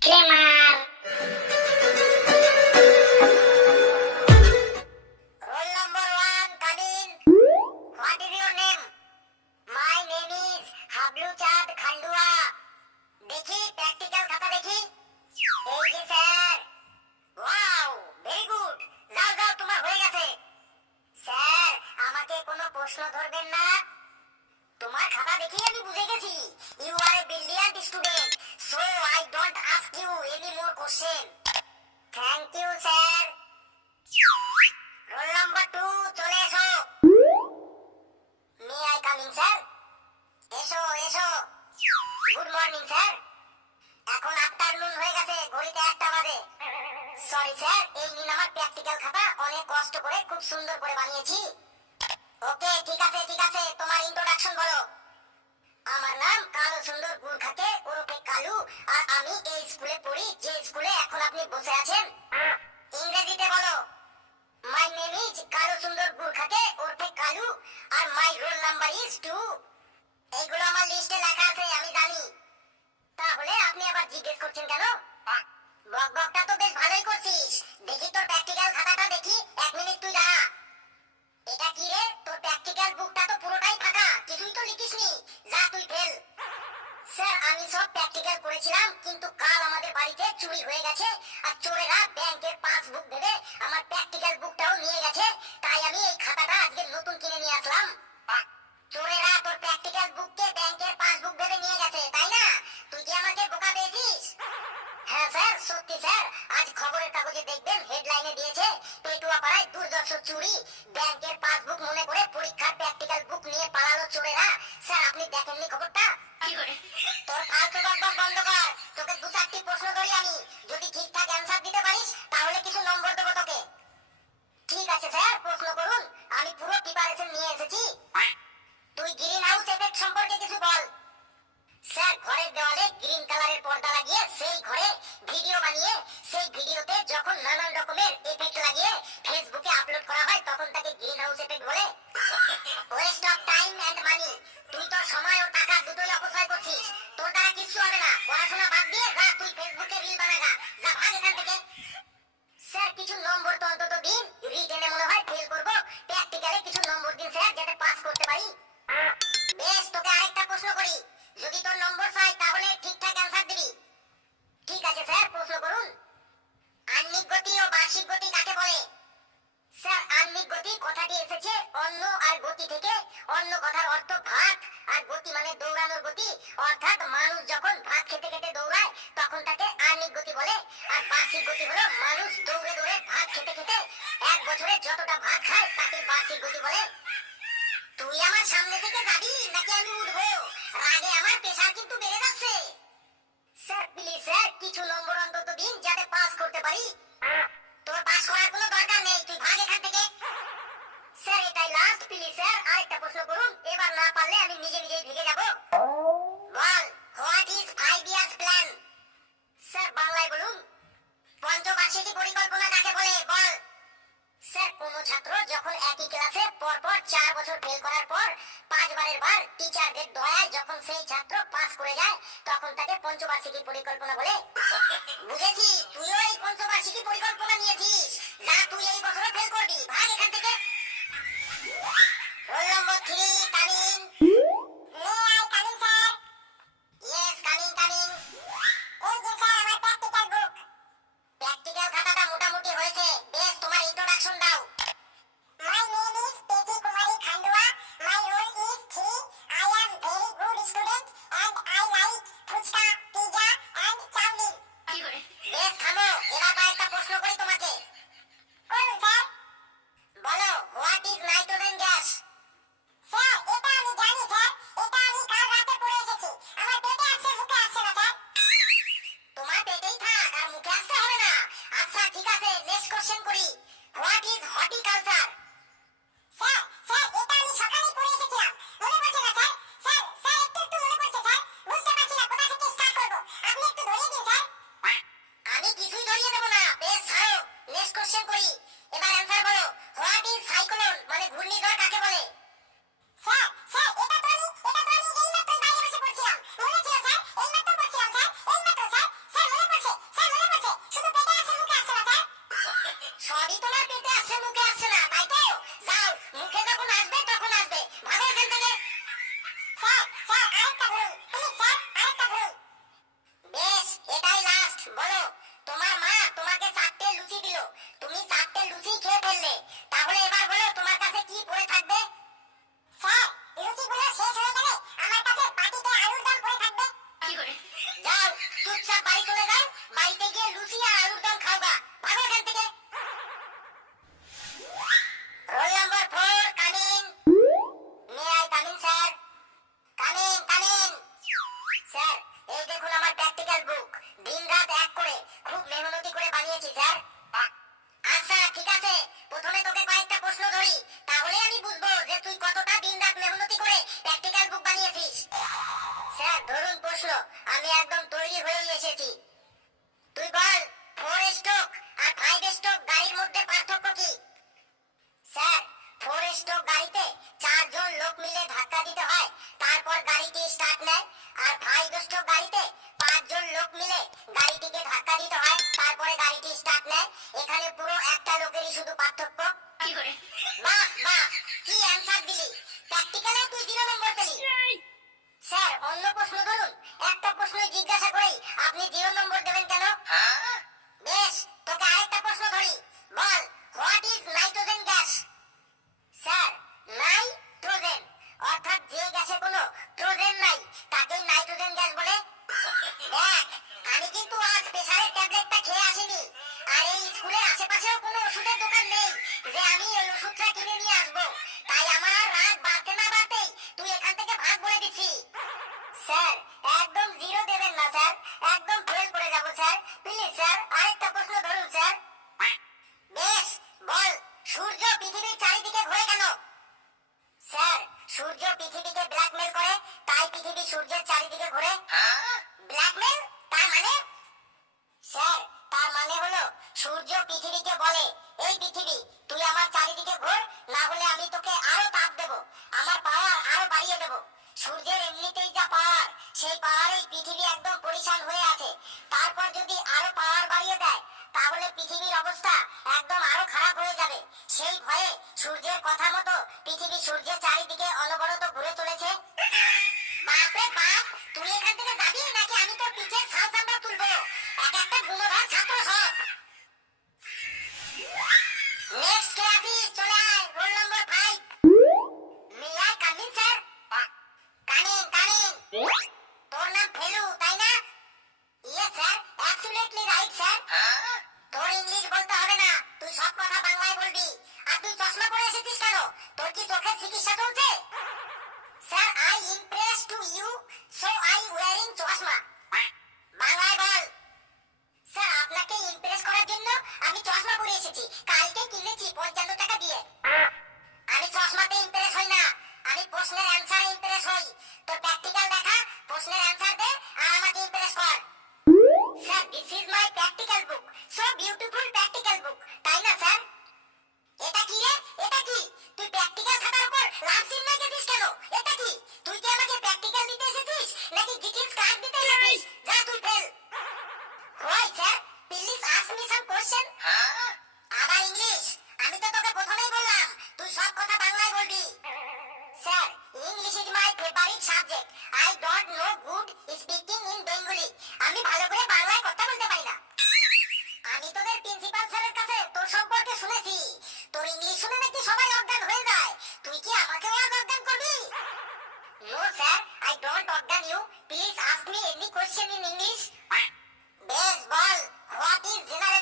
Disclaimer. Roll number one, come in. What is your name? My name is Hablu Chand Khandua. দেখি practical খাতা দেখি। এই যে sir. Wow, very good. যাও যাও, তোমার হয়ে গেছে। স্যার, আমাকে কোনো প্রশ্ন ধরবেন না। তোমার খাতা দেখি আমি বুঝে গেছি। You are a brilliant student, so I don't ask you any more question. Thank you sir. Roll number 2, চলে এসো। May I coming sir? এসো এসো। Good morning sir. এখন আফটারনুন হয়ে গেছে, ঘড়িতে 1টা বাজে। সরি স্যার, এই নিন আমার প্র্যাকটিক্যাল খাতা, অনেক কষ্ট করে খুব সুন্দর করে বানিয়েছি। ওকে, ঠিক আছে ঠিক আছে, তোমার ইন্ট্রোডাকশন বলো। আমার নাম কালো সুন্দর গুরখাকে ওরফে কালু, আর আমি এই স্কুলে পড়ি যে স্কুলে এখন আপনি বসে আছেন। ইংরেজিতে বলো। মাই নেম ইজ কালো সুন্দর গুরখাকে ওরফে কালু, আর মাই রোল নাম্বার ইজ 2। এইগুলো আমার লিস্টে লেখা আছে, আমি জানি। তাহলে আপনি আবার জিজ্ঞেস করছেন কেন? বকবকটা তো বেশ ভালোই করছিস। দেখি তোর প্র্যাকটিক্যাল খাতাটা দেখি। 1 মিনিট তুই দাঁড়া। এটা কি রে? তোর প্র্যাকটিক্যাল বুকটা তো পুরোটাই ফাঁকা, কিছুই তো লিখিসনি। যা, তুই ফেল। স্যার, আমি সব প্র্যাকটিক্যাল করেছিলাম, কিন্তু কাল আমাদের বাড়িতে চুরি হয়ে গেছে, আর চোরেরা ব্যাংকের পাসবুক ভেবে আমার প্র্যাকটিক্যাল বুকটাও নিয়ে গেছে। তাই আমি এই খাতাটা আজকে নতুন কিনে নিয়ে আসলাম। চোরেরা তোর প্র্যাকটিক্যাল বুককে ব্যাংকের পাসবুক ভেবে নিয়ে গেছে, তাই না? তুই কি আমাকে বোকা পেয়েছিস? হ্যাঁ স্যার, সত্যি স্যার। আজ খবরের কাগজে দেখবেন হেডলাইনে দিয়েছে, পেটুয়াপাড়ায় দুর্ধর্ষ চুরি, ব্যাংকের পাসবুক মনে করে পরীক্ষার প্র্যাকটিক্যাল বুক নিয়ে পালালো চোরেরা। স্যার, আপনি দেখেননি খবরটা? তোর ফালতু বকবক বন্ধ কর। তোকে 2-4টি প্রশ্ন ধরি আমি, যদি ঠিকঠাক অ্যানসার দিতে পারিস তাহলে কিছু নম্বর দেবো তোকে। ঠিক আছে স্যার, প্রশ্ন করুন, আমি পুরো প্রিপারেশন নিয়ে এসেছি। তুই গ্রিন হাউস এফেক্ট সম্পর্কে কিছু বল। স্যার, ঘরের দেওয়ালে গ্রিন কালারের পর্দা লাগিয়ে সেই ঘরে ভিডিও বানিয়ে সেই ভিডিওতে যখন নানান রকমের এফেক্ট লাগিয়ে ফেসবুকে আপলোড করা হয় তখন তাকে গ্রিন হাউস এফেক্ট বলে। ওয়েস্ট অফ টাইম এন্ড মানি। তুই তো সময় ও টাকা দুটোই অপচয় করছিস। তোর দ্বারা কিছু হবে না। পড়াশোনা বাদ দিয়ে যা, তুই ফেসবুকে রিল বানাগা। যা, ভাগ এখান থেকে। স্যার, কিছু নম্বর তো অন্তত দিন। রিটেনে মনে হয় ফেল করবো, প্র্যাকটিক্যালে কিছু নম্বর দিন স্যার, যাতে পাস করতে পারি। বেশ, তোকে আরেকটা প্রশ্ন করি। যদি তোর নম্বর চাই তাহলে ঠিকঠাক অ্যানসার দিবি। ঠিক আছে স্যার, প্রশ্ন করুন। আহ্নিক গতি ও বার্ষিক গতি কাকে বলে? স্যার, আহ্নিক গতি কথাটি এসেছে অন্ন আর গতি থেকে। অন্ন কথার অর্থ ভাত, আর গতি মানে দৌড়ানোর গতি, অর্থাৎ মানুষ যখন ভাত খেতে খেতে দৌড়ায় তখন তাকে আহ্নিক গতি বলে। আর বার্ষিক গতি হলো মানুষ দৌড়ে দৌড়ে ভাত খেতে খেতে 1 বছরে যতটা ভাত খায় তাকে বার্ষিক গতি বলে। তুই আমার সামনে থেকে যাবি নাকি আমি উঠবো? রাগে আমার প্রেসার কিন্তু বেড়ে যাচ্ছে। স্যার, প্লিজ স্যার, কিছু নম্বর অন্তত দিন যাতে পাস করতে পারি। তোর পাস করার কোনো দরকার নেই, তুই ভাগ এখান থেকে। স্যার, এটাই লাস্ট, প্লিজ স্যার, আরেকটা প্রশ্ন করুন। এবার না পারলে আমি নিজে নিজেই ভেগে যাব। বল, what is 5 years plan? Sir, বাংলায় বলুন। পঞ্চবার্ষিকী পরিকল্পনা কাকে বলে? বল। স্যার, কোনো ছাত্র যখন একই ক্লাসে পরপর 4 বছর ফেল করার পর 5 বারের বার টিচারদের দয়ায় যখন সেই ছাত্র পাস করে যায় তখন চলে যাও, বাড়িতে গিয়ে লুচি আর আলুর দম খাওগা। ভাগো এখান থেকে। Roll number 4 coming. May I coming sir? Coming coming. Sir, এই দেখুন আমার প্র্যাকটিক্যাল বুক। দিনরাত এক করে খুব মেহনতি করে বানিয়েছি স্যার। আচ্ছা ঠিক আছে, প্রথমে তোকে কয়েকটা প্রশ্ন ধরি, তাহলে আমি বুঝবো যে তুই কতটা দিনরাত মেহনতি করে প্র্যাকটিক্যাল বুক বানিয়েছিস। স্যার ধরুন প্রশ্ন, আমি একদম তৈরি হয়ে এসেছি। তুই বল, 4 স্ট্রোক আর 5 স্ট্রোক গাড়ির মধ্যে পার্থক্য কি? স্যার, 4 স্ট্রোক গাড়িতে 4 জন লোক মিলে ধাক্কা দিতে হয়, তারপর গাড়িটি স্টার্ট নেয়। আর 5 স্ট্রোক গাড়িতে 5 জন লোক মিলে গাড়িটিকে ধাক্কা দিতে হয়, তারপরে গাড়িটি স্টার্ট নেয়। এখানে পুরো একটা লোকেরই শুধু পার্থক্য। বাহ বাহ, কি অ্যানসার দিলি! প্র্যাকটিক্যালে তুই 0 নম্বর পেলি। স্যার অন্য প্রশ্ন ধরুন। একটা প্রশ্নই জিজ্ঞাসা করেই আপনি 0 নম্বর দেবেন কেন? বেশ, তোকে আরেকটা প্রশ্ন ধরি। বল, what is nitrogen gas? Sir, nitrogen অর্থাৎ যে গ্যাসে কোনো ট্রোজেন নাই তাকেই নাইট্রোজেন গ্যাস বলে। দেখ, আমি কিন্তু আজ প্রেসারের ট্যাবলেটটা খেয়ে আসিনি। আর এই স্কুলের আশেপাশেও কোনো ওষুধের দোকান নেই যে আমি এই ওষুধটা কিনে নিয়ে আসবো। তাই আমার আর রাত বাড়তে না বাড়তেই তুই এখান থেকে ভাগ বলে দিচ্ছি। স্যার একদম 0 দেবেন না স্যার, একদম ফেল করে যাব স্যার। প্লিজ স্যার, আরেকটা প্রশ্ন ধরুন স্যার। বেশ, বল, সূর্য পৃথিবীর চারিদিকে ঘোরে কেন? স্যার, সূর্য পৃথিবীকে ব্ল্যাকমেল করে, তাই পৃথিবী সূর্যের চারিদিকে ঘোরে। ব্ল্যাকমেল? তার মানে? স্যার, তার মানে হলো সূর্য পৃথিবীকে বলে, এই পৃথিবী তুই আমার চারিদিকে ঘোর, না হলে আমি তোকে আরো তাপ দেব, আমার পাওয়ার আরো বাড়িয়ে দেব। সূর্যের এমনিতেই যা পাওয়ার, সেই পাওয়ারেই পৃথিবী একদম পরিশান হয়ে আছে। তারপর যদি আরো পাওয়ার বাড়িয়ে দেয়, তাহলে পৃথিবীর অবস্থা একদম আরো খারাপ হয়ে যাবে। সেই ভয়ে সূর্যের কথা মতো পৃথিবী সূর্যের চারিদিকে অনবরত ঘুরে চলেছে। বাপরে বাপ, তুই এখান থেকে যাবি নাকি আমি তোর পিঠের ছাল চামড়া তুলবো? এক একটা গুণধর ছাত্র সব। নেক্সট ক্লাসে চলে আয়, roll number 5। May I coming sir? Coming coming. তোর নাম ফেলু তাই না? Yes sir, absolutely right sir. তোর ইংলিশ বলতে হবে না, তুই সব কথা বাংলায় বলবি। আর তুই চশমা পরে এসেছিস কেন? তোর কি চোখের চিকিৎসা চলছে? Sir, I impress to you, so I wearing চশমা। বাংলায় বল। স্যার, আপনাকে ইমপ্রেস করার জন্য আমি চশমা পরে এসেছি, কালকে কিনেছি 55 টাকা দিয়ে। আমি চশমাতে ইমপ্রেস হই না, আমি প্রশ্নের অ্যানসারে ইমপ্রেস হই। তোর প্র্যাকটিক্যাল দেখা, প্রশ্নের অ্যানসার দে আর আমাকে ইমপ্রেস কর। Sir, this is my practical book, so beautiful practical book, তাই না স্যার? এটা কি রে? এটা কি? তুই প্র্যাকটিক্যাল খাতার উপর লাভ চিহ্ন এঁকেছিস কেন? এটা কি? তুই কি আমাকে প্র্যাকটিক্যাল দিতে এসেছিস নাকি গ্রিটিংস কার্ড দিতে এসেছিস? যা, তুই fail. Why sir, please ask me some question. আবার ইংলিশ? আমি তো তোকে প্রথমেই বললাম তুই সব কথা বাংলায় বলবি। Sir, English is my favourite subject. I don't know good speaking in Bengali. আমি ভালো করে বাংলায় কথা বলতে পারি না। আমি তোদের প্রিন্সিপাল স্যারের কাছে তোর সম্পর্কে শুনেছি, তোর ইংলিশ শুনে নাকি সবাই অজ্ঞান হয়ে যায়। তুই কি আমাকেও আজ অজ্ঞান করবি? নো স্যার, আই ডোন্ট অজ্ঞান you. Please ask me any question in English. বেশ, বল, হোয়াট ইজ জেনারেল